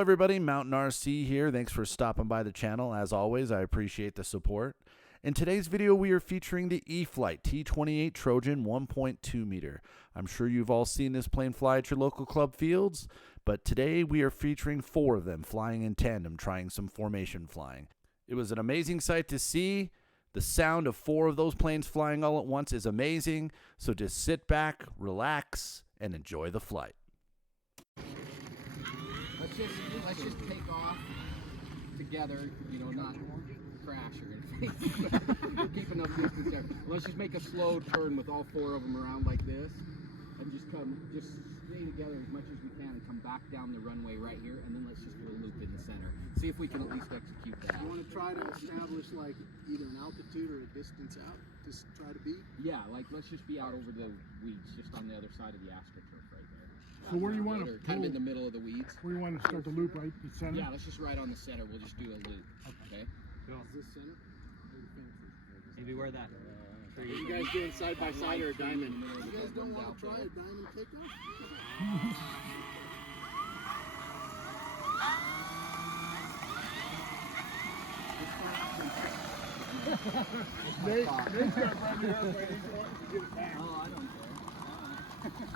everybody, Mountain RC here. Thanks for stopping by the channel. As always, I appreciate the support. In today's video, we are featuring the Eflite T-28 Trojan 1.2 meter. I'm sure you've all seen this plane fly at your local club fields, but today we are featuring 4 of them flying in tandem, trying some formation flying. It was an amazing sight to see. The sound of 4 of those planes flying all at once is amazing, so just sit back, relax, and enjoy the flight. Let's just take off together, not crash or anything. Keep enough distance there. Let's just make a slow turn with all 4 of them around like this, and just stay together as much as we can and come back down the runway right here, and then let's just do a loop in the center. See if we can at least execute that. You want to try to establish like either an altitude or a distance out? Just try to beat? Yeah, let's just be out over the weeds, just on the other side of the AstroTurf right there. So where you want to kind of in the middle of the weeds. Where you want to start the loop, right? The center? Yeah, let's just right on the center. We'll just do a loop. Okay. Is this center? Maybe where that. Are you guys doing side by side or a diamond? You guys don't want to try a diamond takeoff? Nate's got brand new airplane. He's wanting to get it back. Oh, I don't care.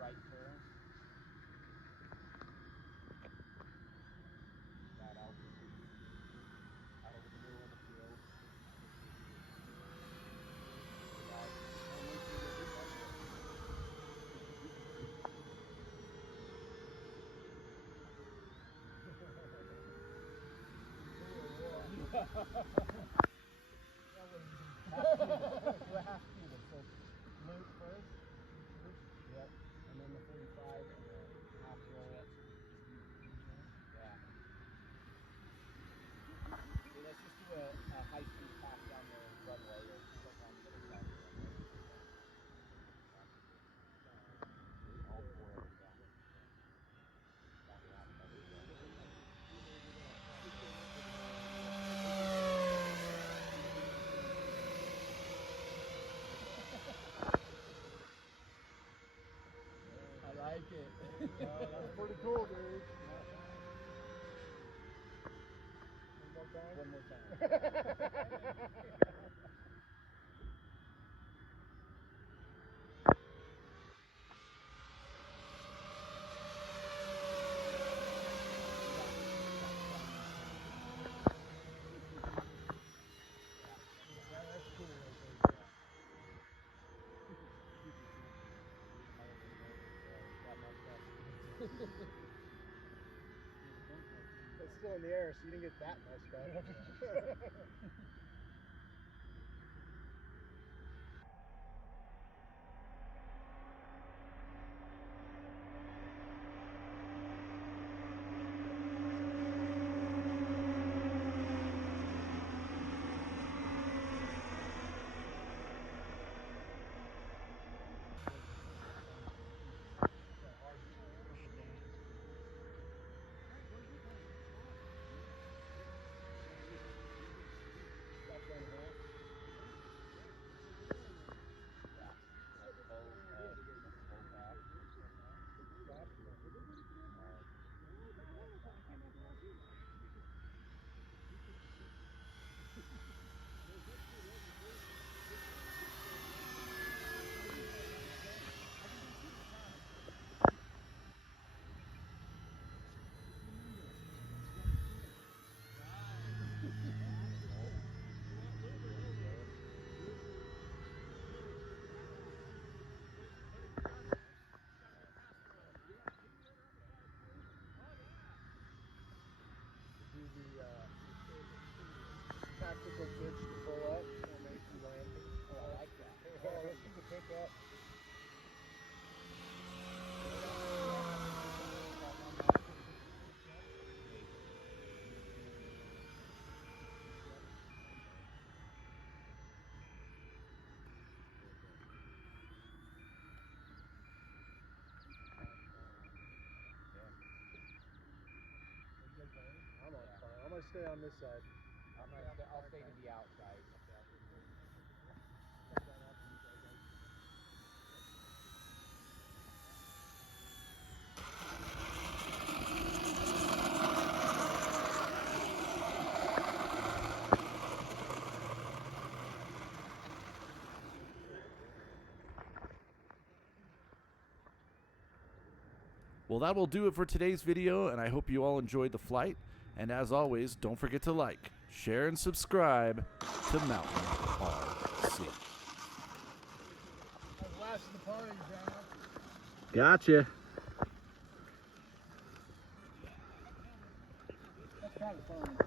Right turn. That altitude. Out over the middle of the field. Loop first. Yep. And then the 45 and then half roll it. Yeah. So let's just do a high speed pass down the runway or something on the middle side of the runway. All 4 of them down. Down the outside of the runway. I like it. That's pretty cool, dude. One more time. It's still in the air, so you didn't get that messed up. gonna stay on this side. I'll stay to the outside. Well, that will do it for today's video, and I hope you all enjoyed the flight. And as always, don't forget to like, share, and subscribe to Mountain RC. That's last of the party, John. Gotcha. That's kind of fun.